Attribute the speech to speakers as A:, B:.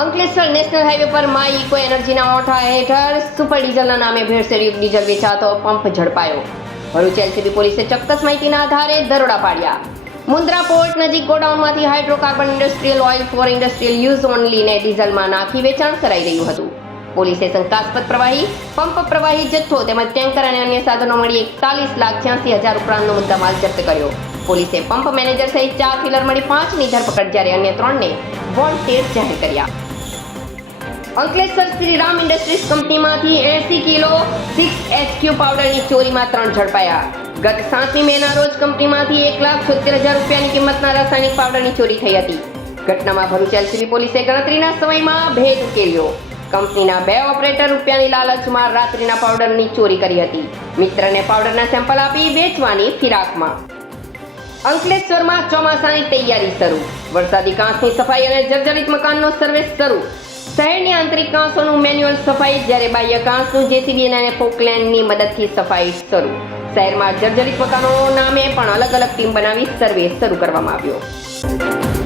A: Ankleshwar national highway પર મા eco એનર્જીના ઓઠા હેઠળ સુપર ડીઝલના નામે ભેળસેળયુક્ત ડીઝલ વેચાતો પંપ ઝડપાયો. ભરૂચ એલસીબી પોલીસે ચોક્કસ માહિતીના આધારે દરોડા પાડ્યા. મુન્દ્રા પોર્ટ નજીક ગોડાઉનમાંથી hydrocarbon industrial oil for industrial use ઓનલીને ડીઝલમાં નાખી વેચાણ કરાઈ રહ્યું હતું. પોલીસે શંકાસ્પદ પ્રવાહી, પંપ પ્રવાહી જથ્થો તેમજ ટેન્કર અને અન્ય સાધનો મળી એકતાલીસ લાખ છ્યાસી હજાર ઉપરાંતનો મુદ્દામાલ જપ્ત કર્યો. પોલીસે પંપ મેનેજર સહિત ચાર ફિલર મળી પાંચની ધરપકડ જ્યારે અન્ય ત્રણને વોન્ટેડ જાહેર કર્યા. અંકલેશ્વર શ્રી રામ ઇન્ડસ્ટ્રીઝ કંપનીમાંથી એસી કિલો સિક્સ એસક્યુ પાવડરની ચોરીમાં ત્રણ ઝડપાયા. ગત સાતમી મેના રોજ કંપનીમાંથી એક લાખ છોતેર હજાર રૂપિયાની કિંમતના રાસાયણિક પાવડરની ચોરી થઈ હતી. ઘટનામાં ભરૂચ એલસીબી પોલીસે ગણતરીના સમયમાં ભેદ ઉકેલ્યો. કંપનીના બે ઓપરેટર રૂપિયાની લાલચમાં રાત્રિના પાવડરની ચોરી કરી હતી. મિત્રને પાવડરના સેમ્પલ આપી વેચવાની ફિરાકમાં. અંકલેશ્વરમાં ચોમાસાની તૈયારી શરૂ. વરસાદી કાંસની સફાઈ અને જર્જરિત મકાનનો સર્વે શરૂ. શહેરની આંતરિક કાંસોનું મેન્યુઅલ સફાઈ જ્યારે બાહ્ય કાંસનું જેસીબી અને ફોકલેન્ડની મદદથી સફાઈ શરૂ. શહેરમાં જર્જરિત મકાનો નામે પણ અલગ અલગ ટીમ બનાવી સર્વે શરૂ કરવામાં આવ્યો.